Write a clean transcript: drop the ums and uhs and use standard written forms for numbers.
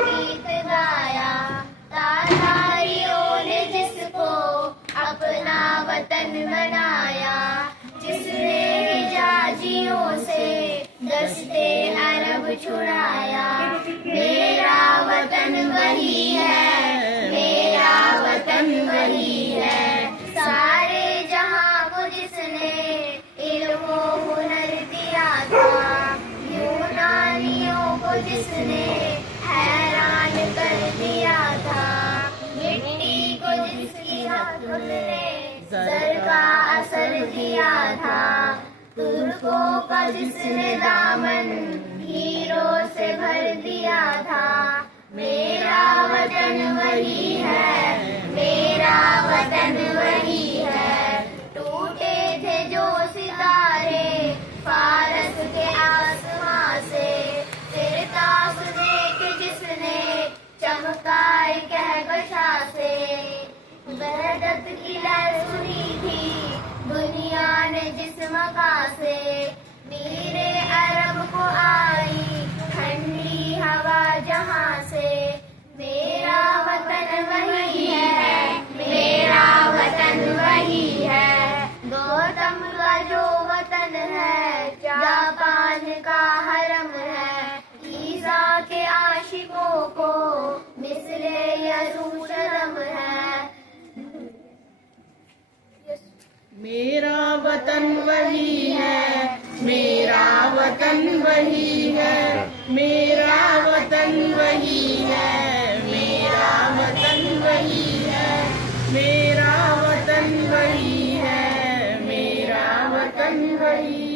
गीत गाया। तातारियों ने जिसको अपना वतन बनाया, जिसने हिजाजियों से दस्ते अरब छुड़ाया। मेरा वतन वही है, मेरा वतन वही है। सारे जहां को जिसने इल्म व हुनर दिया था, यूनानियों को जिसने हैरान कर दिया था। मिट्टी को जिसकी हाथों ने ज़र का असर दिया था, तुर्कों का जिसने दामन हीरों से भर दिया था। मेरा वतन वही है, मेरा वतन वही है। टूटे थे जो सितारे फारस के आसमां से, फिर ताश देख जिसने चमका कहकशा से। वहदत की लहर सुनी थी दुनिया ने जिस मका से, मीरे अरब को आई ठंडी हवा जहां से। मेरा वतन वही है, मेरा वतन वही है। गौतम का जो वतन है जापान का हरम है। ईसा के आशिकों को मिस्र यरूशलेम है। मेरा वतन वही है, मेरा वतन वही है। मेरा वतन वही है, मेरा वतन वही है। मेरा वतन वही है, मेरा वतन वही